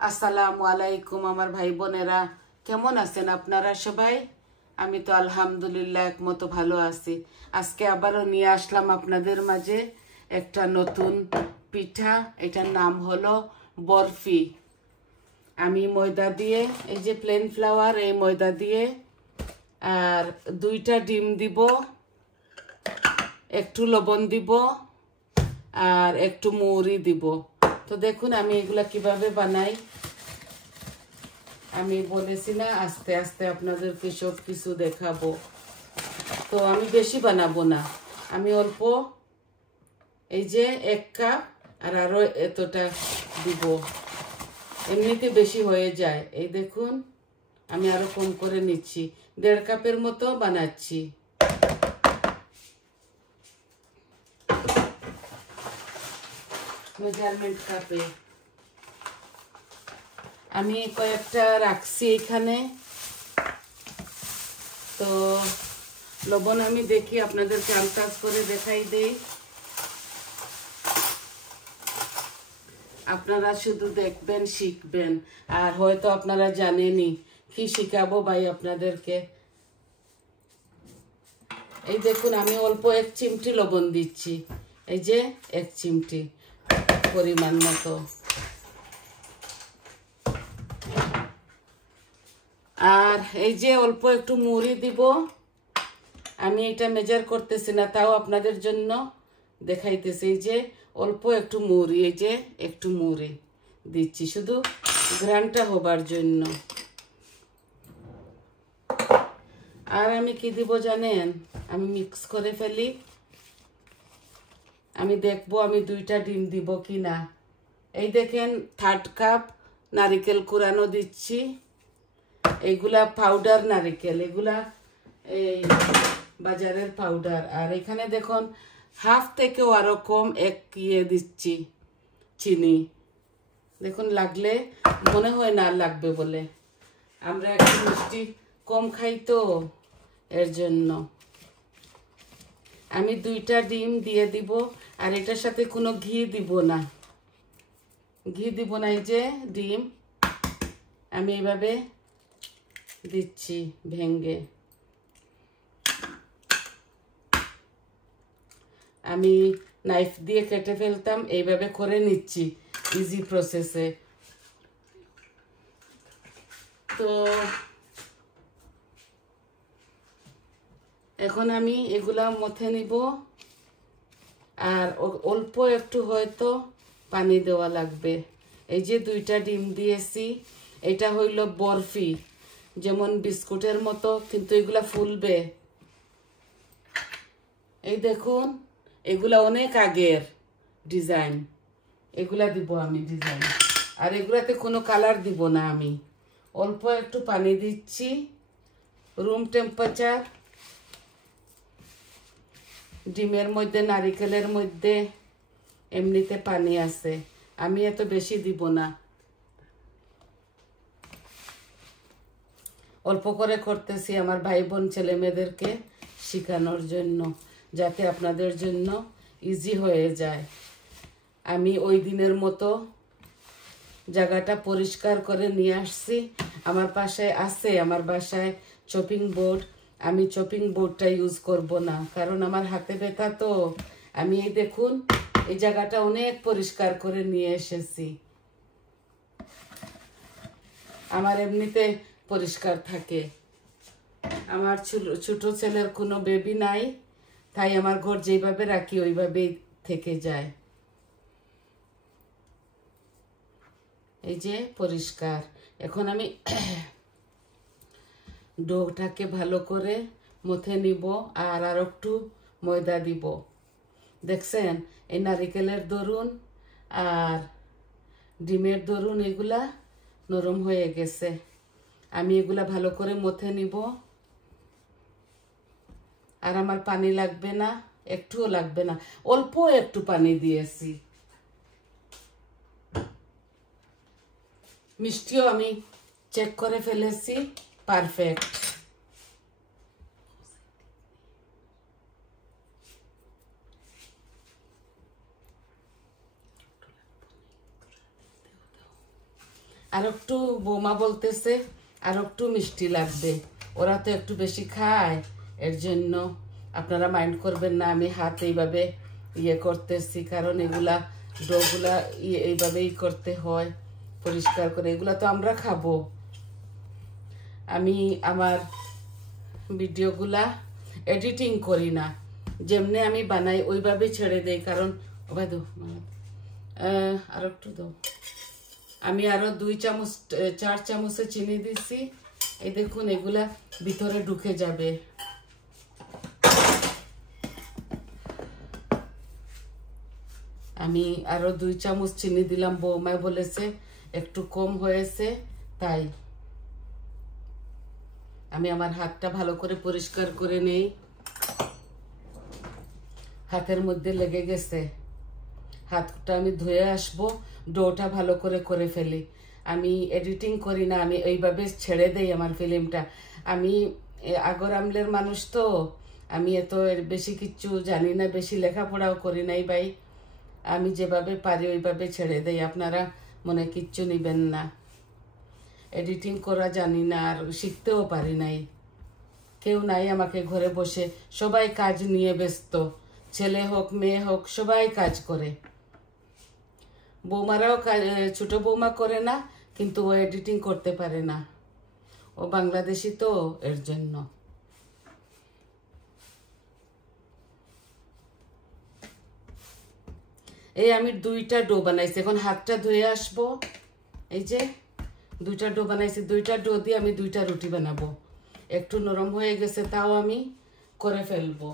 আসসালামু আলাইকুম আমার ভাই বোনেরা, কেমন আছেন আপনারা সবাই? আমি তো আলহামদুলিল্লাহ একমতো ভালো আছি। আজকে আবারও নিয়ে আসলাম আপনাদের মাঝে একটা নতুন পিঠা। এটার নাম হলো বরফি। আমি ময়দা দিয়ে, এই যে প্লেন ফ্লাওয়ার, এই ময়দা দিয়ে আর 2টা ডিম দিব, একটু লবণ দিব আর একটু মৌরি দিব। তো দেখুন আমি এগুলা কিভাবে বানাই। আমি বলেছি না আস্তে আস্তে আপনাদেরকে সব কিছু দেখাবো। তো আমি বেশি বানাবো না, আমি অল্প, এই যে 1 কাপ আর আরো এতটা দিব, এমনিতে বেশি হয়ে যায়। এই দেখুন আমি আরো কম করে নিচ্ছি, 1.5 কাপের মতো বানাচ্ছি। মেজারমেন্ট কাপে আমি কয়েকটা রাখছি এখানে। তো লবণ আমি দেখি, আপনাদেরকে আন্দাজ করে দেখাই দেই। আপনারা শুধু দেখবেন, শিখবেন। আর হয়তো আপনারা জানেনই কি শিখাবো ভাই আপনাদেরকে। এই দেখুন আমি অল্প 1 চিমটি লবণ দিচ্ছি, এই যে 1 চিমটি পরিমাণ মতো। আর এই যে অল্প একটু মুড়ি দিব। আমি এটা মেজার করতেছি না, তাও আপনাদের জন্য দেখাইতেছি। এই যে অল্প একটু মুড়ি, এই যে একটু মুড়ি দিচ্ছি শুধু ঘ্রাণটা হবার জন্য। আর আমি কি দিব জানেন? আমি মিক্স করে ফেলি, আমি দেখবো আমি 2টা ডিম দিব কি না। এই দেখেন 1/3 কাপ নারিকেল কুড়ানো দিচ্ছি। এইগুলা পাউডার নারিকেল, এগুলা এই বাজারের পাউডার। আর এখানে দেখুন হাফ থেকেও আরো কম 1 দিচ্ছি চিনি। দেখুন লাগলে মনে হয় না লাগবে বলে, আমরা একটু মিষ্টি কম খাই তো এর জন্য। আমি 2টা ডিম দিয়ে দিব, আর এটার সাথে কোনো ঘি দিব না, ঘি দিব না। এই যে ডিম আমি এইভাবে দিচ্ছি ভেঙে। আমি নাইফ দিয়ে কেটে ফেলতাম, এইভাবে করে নিচ্ছি ইজি প্রসেসে। তো এখন আমি এগুলা মথে নিব, আর অল্প একটু হয়তো পানি দেওয়া লাগবে। এই যে 2টা ডিম দিয়েছি, এটা হইল বরফি, যেমন বিস্কুটের মতো, কিন্তু এগুলা ফুলবে। এই দেখুন এগুলা অনেক আগের ডিজাইন, এগুলা দিব আমি ডিজাইন। আর এগুলাতে কোনো কালার দিব না, আমি অল্প একটু পানি দিচ্ছি, রুম টেম্পারেচার। ডিমের মধ্যে নারিকেলের মধ্যে এমনিতে পানি আছে, আমি এত বেশি দিব না, অল্প করে করতেছি আমার ভাই বোন ছেলে মেয়েদেরকে শেখানোর জন্য, যাতে আপনাদের জন্য ইজি হয়ে যায়। আমি ওই দিনের মতো জায়গাটা পরিষ্কার করে নিয়ে আসছি। আমার পাশে আছে, আমার বাসায় চপিং বোর্ড। আমি চপিং বোর্ডটা ইউজ করব না, কারণ আমার হাতে ব্যথা তো। আমি এই দেখুন এই জায়গাটা অনেক পরিষ্কার করে নিয়ে এসেছি। আমার এমনিতে পরিষ্কার থাকে, আমার ছোট ছেলের কোনো বেবি নাই, তাই আমার ঘর যেভাবে রাখি ওইভাবেই থেকে যায়। এই যে পরিষ্কার। এখন আমি ডোটাকে ভালো করে মথে নিব, আর একটু ময়দা দিব। দেখছেন এই নারিকেলের দরুন আর ডিমের দরুন এগুলা নরম হয়ে গেছে। আমি এগুলা ভালো করে মথে নিব। আর আমার পানি লাগবে না, একটুও লাগবে না, অল্প একটু পানি দিয়েছি। মিষ্টিও আমি চেক করে ফেলেছি, পারফেক্ট। আর একটু বৌমা বলতেছে আর একটু মিষ্টি লাগবে, ওরা তো একটু বেশি খায়, এর জন্য আপনারা মাইন্ড করবেন না আমি হাত এইভাবে করতেছি, কারণ এগুলা ডোগুলা এইভাবেই করতে হয় পরিষ্কার করে, এগুলা তো আমরা খাবো। আমি আমার ভিডিওগুলা এডিটিং করি না, যেমনি আমি বানাই ওইভাবেই ছেড়ে দেই, কারণ ভাই দো আর একটু দাও, আমি আরো 4 চামচে চিনি দিছি। এই দেখুন এগুলা ভিতরে ঢুকে যাবে। আমি আরো 2 চামচ চিনি দিলাম, বৌমা বলেছে একটু কম হয়েছে, তাই আমি আমার হাতটা ভালো করে পরিষ্কার করে নেই, হাতের মধ্যে লেগে গেছে, হাতটা আমি ধুয়ে আসবো, ডোটা ভালো করে করে ফেলি। আমি এডিটিং করি না, আমি এইভাবে ছেড়ে দেই আমার ফিল্মটা। আমি আগর আমলের মানুষ তো, আমি এত বেশি কিচ্ছু জানি না, বেশি লেখাপড়াও করি নাই ভাই, আমি যেভাবে পারি ওইভাবে ছেড়ে দেই, আপনারা মনে কিচ্ছু নিবেন না। এডিটিং করা জানি না, আর শিখতেও পারি নাই, কেউ নাই আমাকে ঘরে বসে, সবাই কাজ নিয়ে ব্যস্ত, ছেলে হোক মেয়ে হোক সবাই কাজ করে। বৌমারাও ছোট বৌমা করে না, কিন্তু ও এডিটিং করতে পারে না, ও বাংলাদেশি তো, এর জন্য। এই আমি 2টা ডো বানাইছি, এখন হাতটা ধুয়ে আসবো। এই যে 2টা ডো বানাইছি, 2টা ডো দিয়ে আমি 2টা রুটি বানাবো। একটু নরম হয়ে গেছে, তাও আমি করে ফেলবো।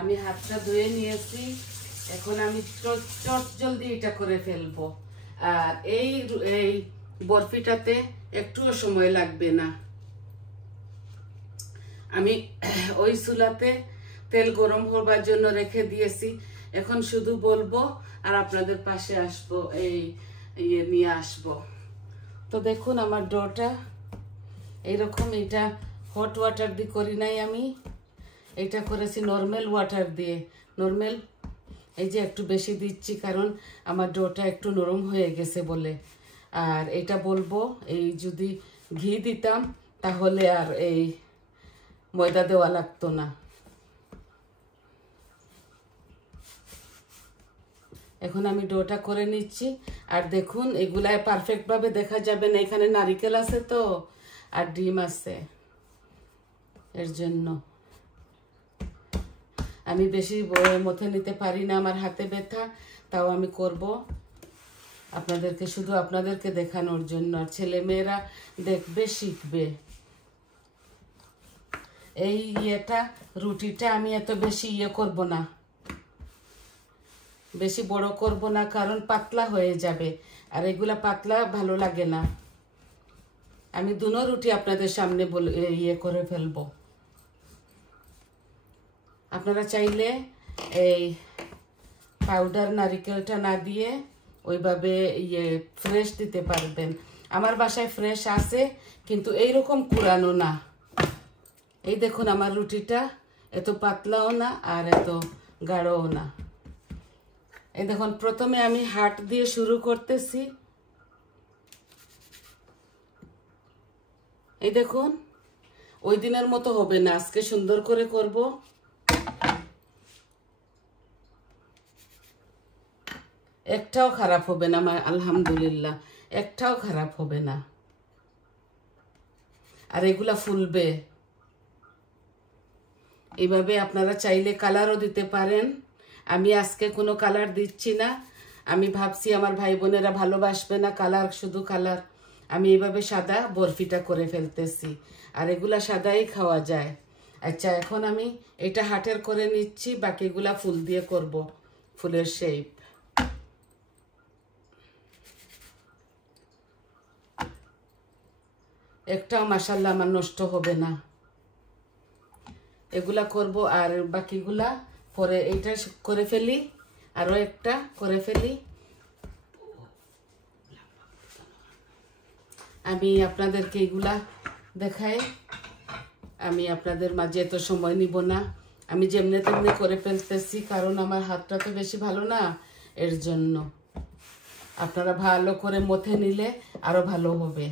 আমি হাতটা ধুয়ে নিয়েছি, এখন আমি চট জলদি এটা করে ফেলবো। আর এই বরফিটাতে একটুও সময় লাগবে না। আমি ওই চুলাতে তেল গরম হবার জন্য রেখে দিয়েছি, এখন শুধু বলবো আর আপনাদের পাশে আসবো, এই নিয়ে আসবো। তো দেখুন আমার ডোটা এইরকম, এটা হট ওয়াটার দিয়ে করি নাই আমি, এটা করেছি নর্মাল ওয়াটার দিয়ে। নর্মাল এই যে একটু বেশি দিচ্ছি, কারণ আমার ডোটা একটু নরম হয়ে গেছে বলে। আর এটা বলবো, এই যদি ঘি দিতাম তাহলে আর এই ময়দা দেওয়া লাগতো না। এখন আমি ডোটা করে নিচ্ছি। আর দেখুন এগুলায় পারফেক্টভাবে দেখা যাবে না, এখানে নারিকেল আছে তো আর ডিম আছে, এর জন্য আমি বেশি মথে নিতে পারি না, আমার হাতে ব্যথা, তাও আমি করব আপনাদেরকে, শুধু আপনাদেরকে দেখানোর জন্য, আর ছেলে মেয়েরা দেখবে শিখবে। এই রুটিটা আমি এত বেশি করব না, বেশি বড় করব না, কারণ পাতলা হয়ে যাবে, আর এগুলা পাতলা ভালো লাগে না। আমি দুনো রুটি আপনাদের সামনে করে ফেলবো। আপনারা চাইলে এই পাউডার নারিকেলটা না দিয়ে ওইভাবে ফ্রেশ দিতে পারবেন। আমার বাসায় ফ্রেশ আছে, কিন্তু এইরকম কুড়ানো না। এই দেখুন আমার রুটিটা এত পাতলাও না আর এত গাঢ়ও না। এই দেখুন প্রথমে আমি হাত দিয়ে শুরু করতেছি, এই দেখুন ওই দিনের মতো হবে না, আজকে সুন্দর করে করব। একটাও খারাপ হবে না, আলহামদুলিল্লাহ, একটাও খারাপ হবে না। আর এগুলা ফুলবে এইভাবে। আপনারা চাইলে কালারও দিতে পারেন, আমি আজকে কোনো কালার দিচ্ছি না। আমি ভাবছি আমার ভাই বোনেরা ভালোবাসবে না কালার, শুধু কালার। আমি এইভাবে সাদা বরফিটা করে ফেলতেছি, আর এগুলা সাদাই খাওয়া যায়। আচ্ছা এখন আমি এটা হাটের করে নিচ্ছি, বাকিগুলা ফুল দিয়ে করব, ফুলের শেপ। একটাও মাশাআল্লাহ আমার নষ্ট হবে না। এগুলা করব আর বাকিগুলা পরে এইটা করে ফেলি, আরো একটা করে ফেলি। আমি আপনাদেরকে এগুলা দেখাই, আমি আপনাদের মাঝে এত সময় নিব না। আমি যেমনি তেমনি করে ফেলতেছি, কারণ আমার হাতটা তো বেশি ভালো না, এর জন্য। আপনারা ভালো করে মথে নিলে আরো ভালো হবে।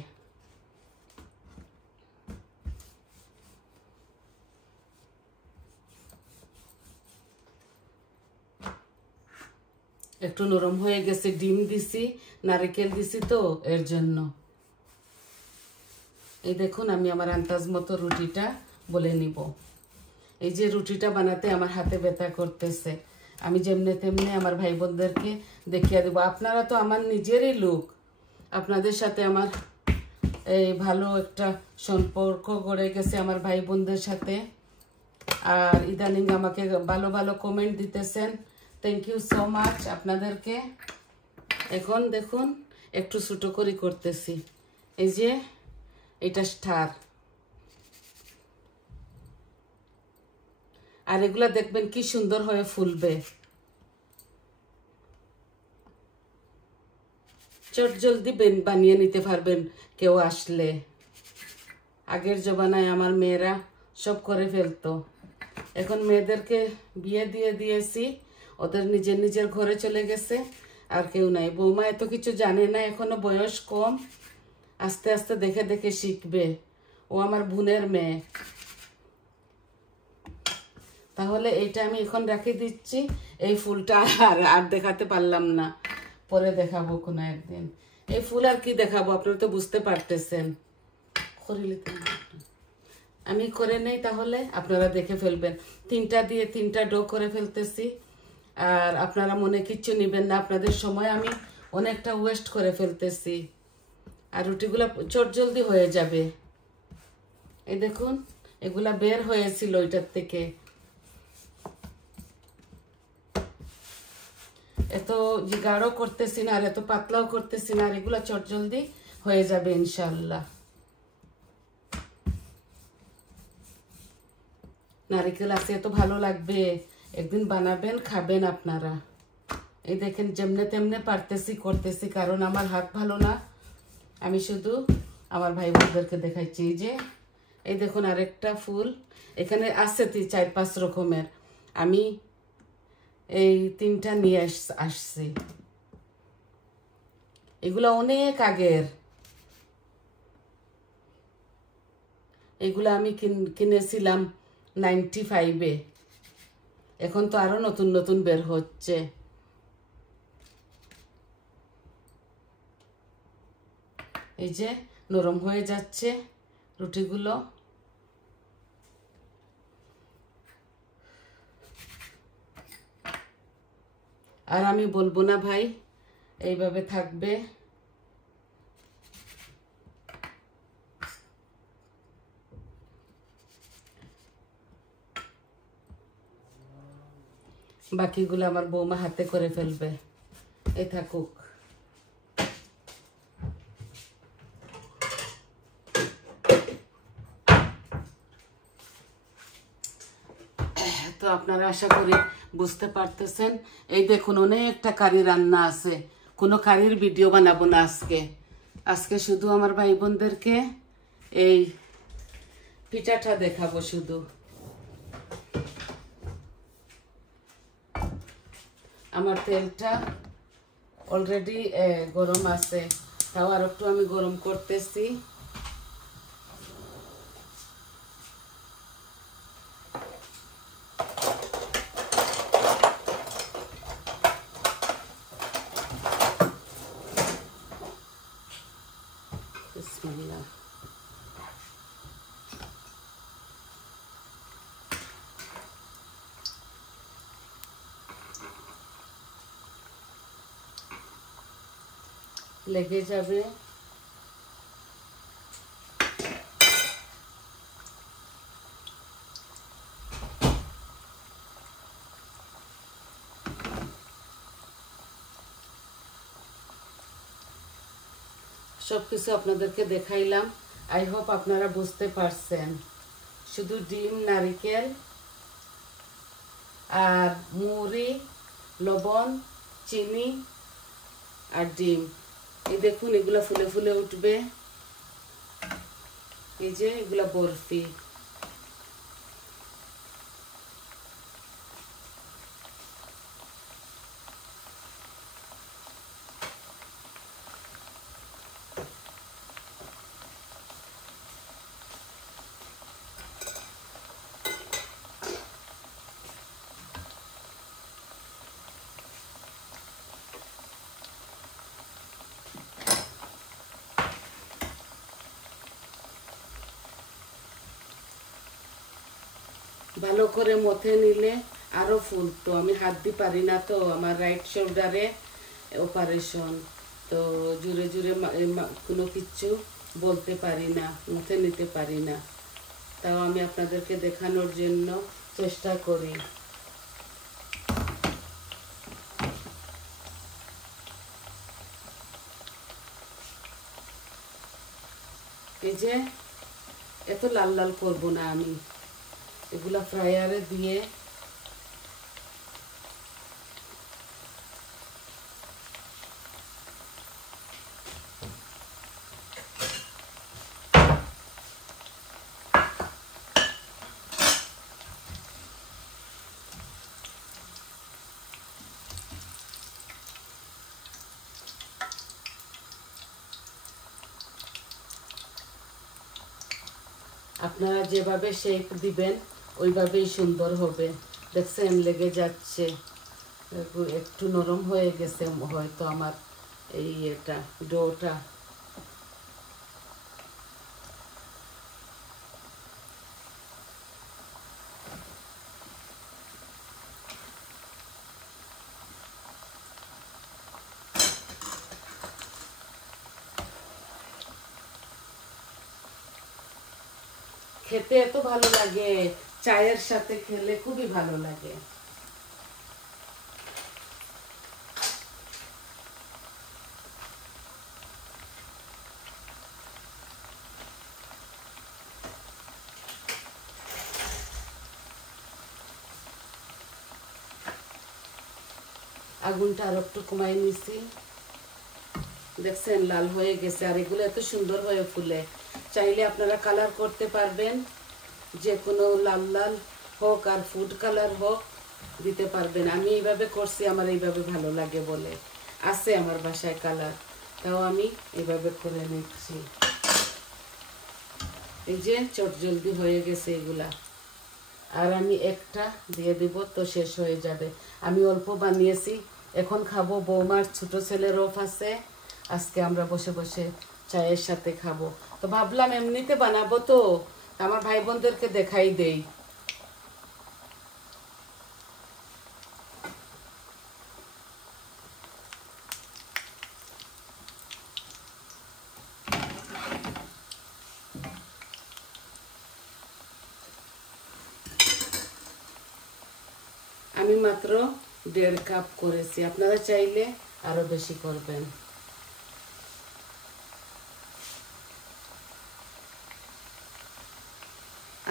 একটু নরম হয়ে গেছে, ডিম দিছি, নারকেল দিছি, তো এর জন্য। এই দেখুন, আমি আমার আন্দাজ মতো রুটিটা বলে নিব। এই যে রুটিটা বানাতে আমার হাতে ব্যথা করতেছে, আমি যেমনি তেমনি আমার ভাই বোনদেরকে দেখিয়ে দেব। আপনারা তো আমার নিজেরই লোক, আপনাদের সাথে আমার এই ভালো একটা সম্পর্ক গড়ে গেছে আমার ভাই বোনদের সাথে। আর ইদানিং আমাকে ভালো ভালো কমেন্ট দিতেছেন, থ্যাংক ইউ সো মাচ আপনাদেরকে। এখন দেখুন একটু ছোটো করে করতেছি। এই যে এটা স্টার, আর এগুলা দেখবেন কি সুন্দর হয়ে ফুলবে। চট জলদি বানিয়ে নিতে পারবেন কেউ আসলে। আগের জমানায় আমার মেয়েরা সব করে ফেলতো, এখন মেয়েদেরকে বিয়ে দিয়ে দিয়েছি, ওদের নিজের নিজের ঘরে চলে গেছে, আর কেউ নাই। বৌমা এত কিছু জানে না, এখনো বয়স কম, আস্তে আস্তে দেখে দেখে শিখবে। ও আমার বোনের মেয়ে। তাহলে এইটা আমি এখন রেখে দিচ্ছি। এই ফুলটা আর দেখাতে পারলাম না, পরে দেখাবো কোনো একদিন। এই ফুল আর কি দেখাবো, আপনারা তো বুঝতে পারতেছেন। আমি করে নেই, তাহলে আপনারা দেখে ফেলবেন। তিনটা দিয়ে তিনটা ডো করে ফেলতেছি, আর আপনারা মনে কিচ্ছু নেবেন না, আপনাদের সময় আমি অনেকটা ওয়েস্ট করে ফেলতেছি। আর রুটিগুলা চটজলদি হয়ে যাবে। এই দেখুন, এগুলা বের হয়েছিল ওইটার থেকে। এত গাঢ় করতেছি না, আর এত পাতলাও করতেছি না, আর এগুলা চটজলদি হয়ে যাবে ইনশাল্লাহ। নারিকেল আছে, এত ভালো লাগবে, একদিন বানাবেন, খাবেন আপনারা। এই দেখেন যেমনে তেমনে পারতেছি করতেছি, কারণ আমার হাত ভালো না। আমি শুধু আমার ভাই বোনদেরকে দেখাচ্ছি। এই যে এই দেখুন আরেকটা ফুল, এখানে আছে 4-5 রকমের। আমি এই তিনটা নিয়ে আসছি, এগুলা অনেক আগের। এগুলা আমি কিনেছিলাম 95-এ, এখন তো আরো নতুন নতুন বের হচ্ছে। এই যে নরম হয়ে যাচ্ছে রুটিগুলো। আর আমি বলবো না ভাই, এইভাবে থাকবে। বাকিগুলো আমার বৌমা হাতে করে ফেলবে, এই থাকুক। তো আপনারা আশা করি বুঝতে পারতেছেন। এই দেখুন অনেকটা কারি রান্না আছে, কোনো কারির ভিডিও বানাবো না আজকে। আজকে শুধু আমার ভাই বোনদেরকে এই পিঠাটা দেখাবো শুধু। আমার তেলটা অলরেডি গরম আছে, তাও আর একটু আমি গরম করতেছি। বিসমিল্লাহ। লেগে যাবে। সব কিছু আপনাদেরকে দেখাইলাম, আই হোপ আপনারা বুঝতে পারছেন। শুধু ডিম, নারিকেল আর মুড়ি, লবণ, চিনি আর ডিম। এই দেখুন এগুলা ফুলে ফুলে উঠবে। এই যে এগুলা বরফি। ভালো করে মথে নিলে আরো ফুলতো। আমি হাত দিয়ে পারি না তো, আমার রাইট শোল্ডারে অপারেশন, তো জুড়ে জুড়ে কোনো কিছু বলতে পারি না, মুখে নিতে পারি না। তাও আমি আপনাদেরকে দেখানোর জন্য চেষ্টা করি। এই যে এত লাল লাল করবো না আমি, এগুলা ফ্রায়ারে দিয়ে আপনারা যেভাবে শেপ দিবেন ওইভাবেই সুন্দর হবে। দেখছেন লেগে যাচ্ছে, একটু নরম হয়ে গেছে হয়তো আমার এই এটা ডোটা। খেতে এত ভালো লাগে, চায়ের সাথে খেলে খুবই ভালো লাগে। আগুনটা আর একটু কমাই নিছি। দেখছেন লাল হয়ে গেছে, আর এগুলো এত সুন্দর হয়ে ফুলে। চাইলে আপনারা কালার করতে পারবেন, যে কোনো লাল লাল হোক আর ফুড কালার হোক দিতে পারবেন। আমি এইভাবে করছি, আমার এইভাবে ভালো লাগে বলে। আছে আমার বাসায় কালার, তাও আমি এইভাবে করে নিচ্ছি। এই যে চট জলদি হয়ে গেছে এগুলা। আর আমি একটা দিয়ে দিব তো শেষ হয়ে যাবে। আমি অল্প বানিয়েছি, এখন খাবো। বৌমার ছোট ছেলের অফ আছে, আজকে আমরা বসে বসে চায়ের সাথে খাবো। তো ভাবলাম এমনিতে বানাবো, তো আমার ভাই বোনদেরকে দেখাই দেই। আমি মাত্র 1.5 কাপ করেছি, আপনারা চাইলে আরো বেশি করবেন।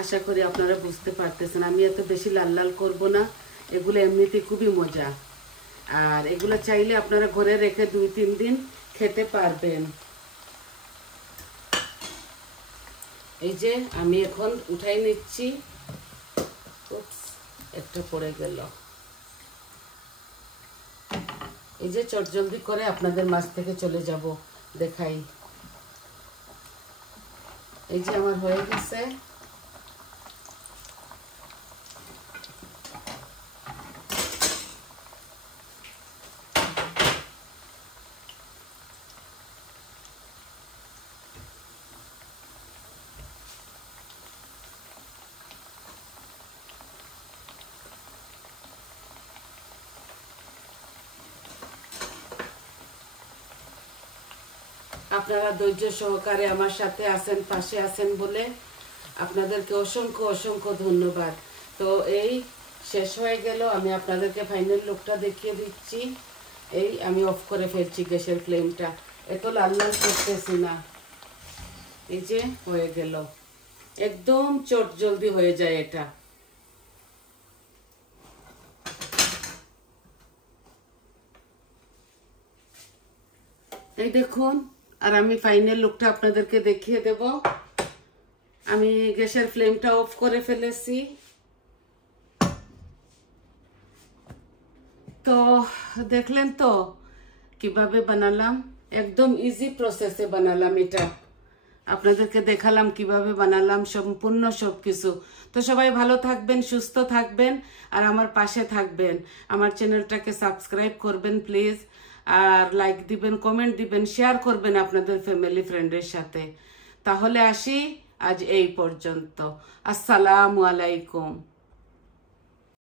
আশা করি আপনারা বুঝতে পারতেছেন। আমি এত বেশি লাল লাল করবো না, এগুলো এমনিতে খুবই মজা। আর এগুলো চাইলে আপনারা ঘরে রেখে 2-3 দিন খেতে পারবেন। এই যে আমি এখন উঠাই নিচ্ছি। একটা পড়ে গেল। এই যে চটজলদি করে আপনাদের মাছ থেকে চলে যাব, দেখাই। এই যে আমার হয়ে গেছে। আপনারা ধৈর্য সহকারে আমার সাথে আছেন, পাশে আছেন বলে আপনাদেরকে অসংখ্য অসংখ্য ধন্যবাদ। তো এই শেষ হয়ে গেল, আমি আপনাদেরকে ফাইনাল লুকটা দেখিয়ে দিচ্ছি। এই আমি অফ করে ফেলছি গ্যাসের ফ্লেমটা, এত লাল লাল করতেছি না। এই যে হয়ে গেল, একদম চট জলদি হয়ে যায় এটা। এই দেখুন, আর আমি ফাইনাল লুকটা আপনাদেরকে দেখিয়ে দেব। আমি গ্যাসের ফ্লেমটা অফ করে ফেলেছি। তো দেখলেন তো কিভাবে বানালাম, একদম ইজি প্রসেসে বানালাম এটা, আপনাদেরকে দেখালাম কিভাবে বানালাম সম্পূর্ণ সবকিছু। তো সবাই ভালো থাকবেন, সুস্থ থাকবেন, আর আমার পাশে থাকবেন। আমার চ্যানেলটাকে সাবস্ক্রাইব করবেন প্লিজ, আর লাইক দিবেন, কমেন্ট দিবেন, শেয়ার করবেন আপনাদের ফ্যামিলি ফ্রেন্ডের সাথে। তাহলে আসি আজ এই পর্যন্ত। আসসালামু আলাইকুম।